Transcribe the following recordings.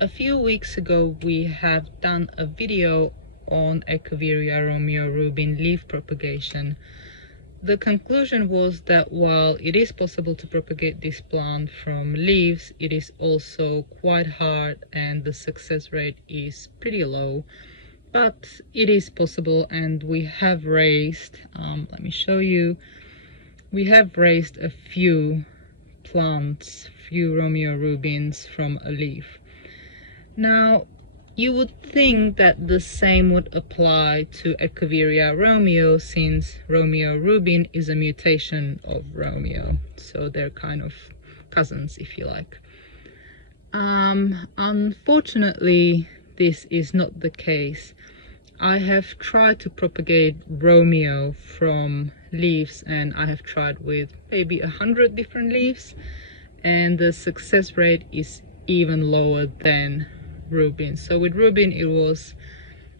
a few weeks ago we have done a video on Echeveria Romeo Rubin leaf propagation. The conclusion was that while it is possible to propagate this plant from leaves, it is also quite hard and the success rate is pretty low. But it is possible, and we have raised, let me show you, we have raised a few plants, few Romeo Rubins from a leaf. Now, you would think that the same would apply to Echeveria Romeo, since Romeo Rubin is a mutation of Romeo, so they're kind of cousins, if you like. Unfortunately, this is not the case. I have tried to propagate Romeo from leaves, and I have tried with maybe 100 different leaves, and the success rate is even lower than Rubin. So with Rubin it was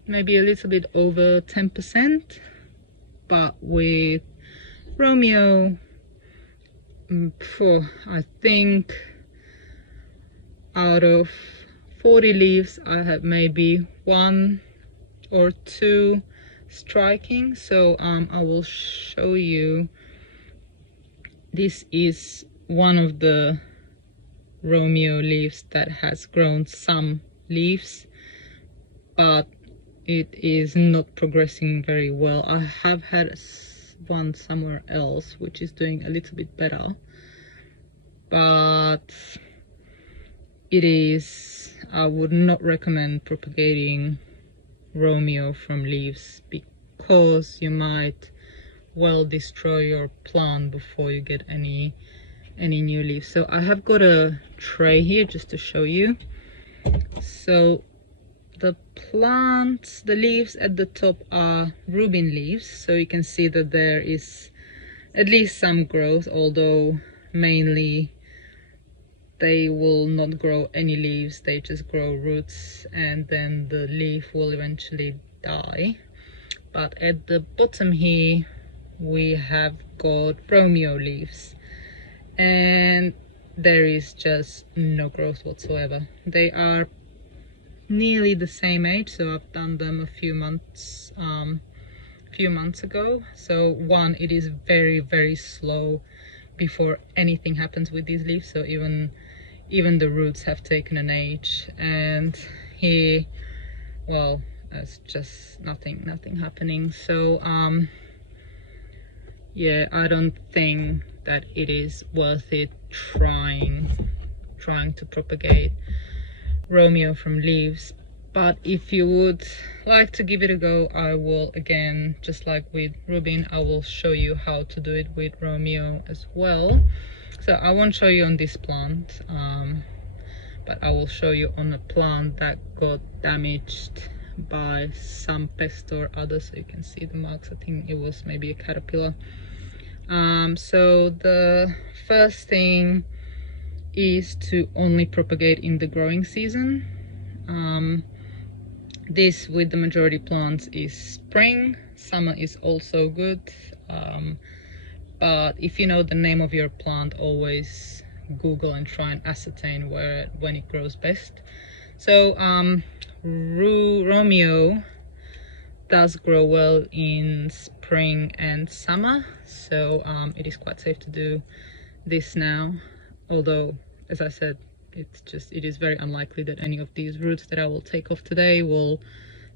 maybe a little bit over 10%, but with Romeo, I think out of 40 leaves I had maybe 1 or 2 striking. So I will show you. This is one of the Romeo leaves that has grown some leaves, but it is not progressing very well. I have had one somewhere else which is doing a little bit better, but I would not recommend propagating Romeo from leaves, because you might well destroy your plant before you get any new leaves. So I have got a tray here just to show you. So the plants, the leaves at the top are Rubin leaves, so you can see that there is at least some growth, although mainly they will not grow any leaves, they just grow roots, and then the leaf will eventually die. But at the bottom here we have got Romeo leaves, and there is just no growth whatsoever. They are nearly the same age, so I've done them a few months ago. So one, it is very slow before anything happens with these leaves, so even the roots have taken an age. And here, well, there's just nothing happening. So yeah, I don't think that it is worth it trying to propagate Romeo from leaves. But if you would like to give it a go, I will, again, just like with Rubin, I will show you how to do it with Romeo as well. So I won't show you on this plant, but I will show you on a plant that got damaged by some pest or other. So you can see the marks. I think it was maybe a caterpillar. So the first thing is to only propagate in the growing season. This with the majority plants is spring. Summer is also good, but if you know the name of your plant, always Google and try and ascertain when it grows best. So Romeo does grow well in spring and summer, so it is quite safe to do this now, although, as I said, it is very unlikely that any of these roots that I will take off today will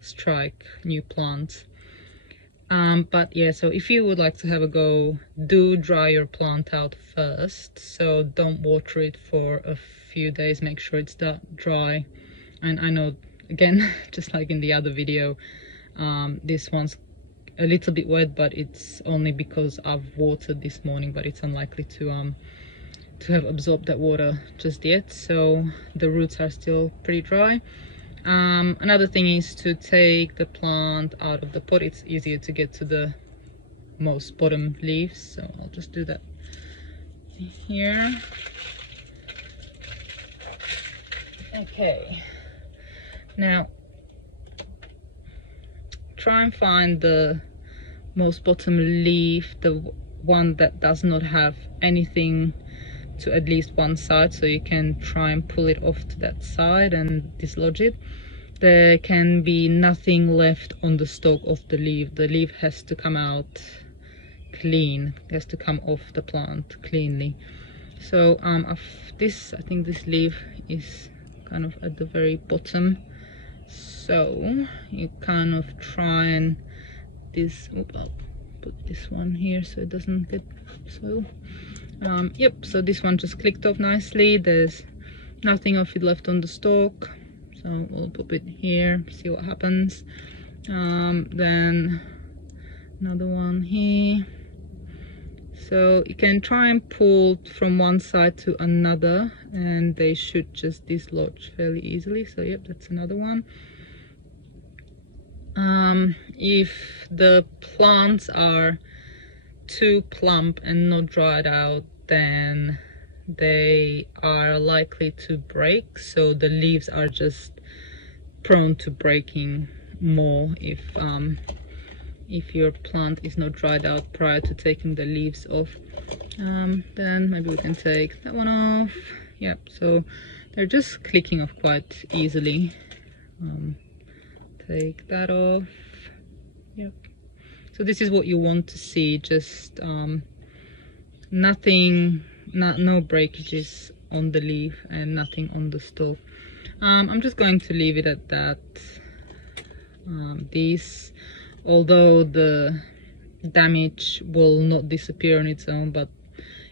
strike new plants. But yeah, so if you would like to have a go, do dry your plant out first. So don't water it for a few days, make sure it's dry. And I know, again, just like in the other video, this one's a little bit wet, but it's only because I've watered this morning, but it's unlikely to have absorbed that water just yet, so the roots are still pretty dry. Another thing is to take the plant out of the pot. It's easier to get to the most bottom leaves, so I'll just do that here. Okay, now try and find the most bottom leaf, the one that does not have anything to at least one side, so you can try and pull it off to that side and dislodge it. There can be nothing left on the stalk of the leaf. The leaf has to come out clean, it has to come off the plant cleanly. So I think this leaf is kind of at the very bottom, so you kind of try and I'll put this one here so it doesn't get soil. Yep, so this one just clicked off nicely. There's nothing of it left on the stalk, so we'll put it here, see what happens. Then another one here. So you can try and pull from one side to another and they should just dislodge fairly easily. So yep, that's another one. If the plants are too plump and not dried out, then they are likely to break, so the leaves are just prone to breaking more if your plant is not dried out prior to taking the leaves off. Then maybe we can take that one off. Yep, so they're just clicking off quite easily. Take that off. Yep, so this is what you want to see, just no breakages on the leaf and nothing on the stalk. I'm just going to leave it at that. Although the damage will not disappear on its own, but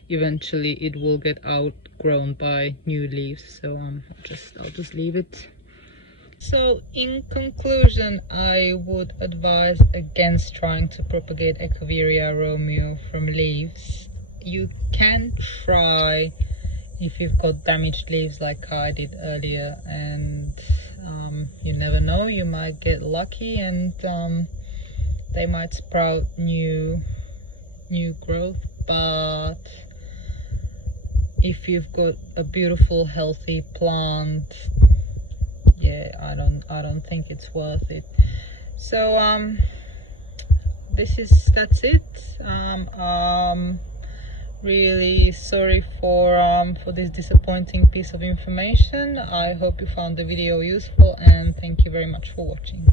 eventually it will get outgrown by new leaves, so I'll just leave it. So in conclusion, I would advise against trying to propagate Echeveria Romeo from leaves. You can try if you've got damaged leaves like I did earlier, and you never know, you might get lucky and they might sprout new growth. But if you've got a beautiful healthy plant, yeah, I don't think it's worth it. So that's it. Really sorry for this disappointing piece of information. I hope you found the video useful, and thank you very much for watching.